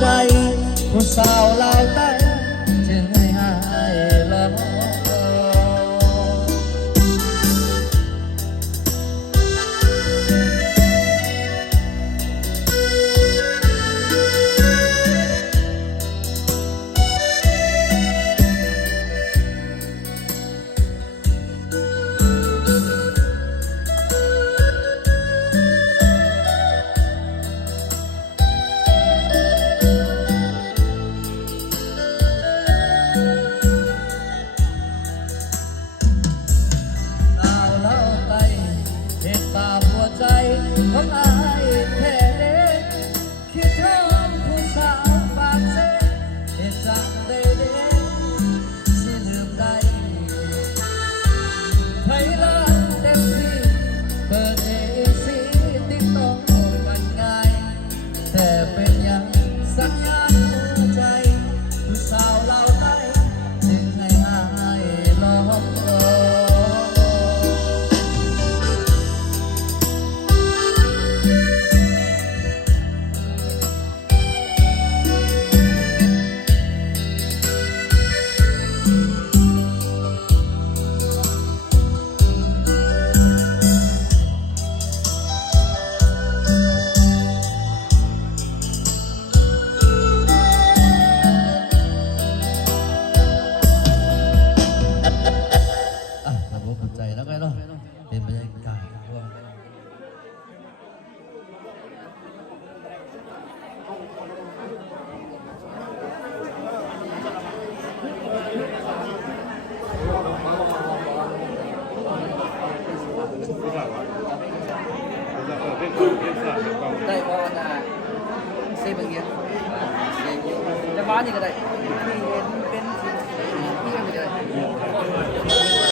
ใจผู้สาวลาวใต้จึงให้หายลองของอายแท้เด้คิดทอดผู้สาวปากเซ่เหตุจังได้เด้สิลืมได้ไทยรัฐเต็มที่เปิดเอซีติดต่อกันง่ายแต่เป็นอย่างสัญญาณหัวใจผู้สาวลาวใต้จึงให้หายลองแล้วก็เนาะเป็นบรรยากาศได้พอนะเซฟอย่างเงี้ยจะบ้านนี่ก็ได้ที่เป็นที่ยังไม่ได้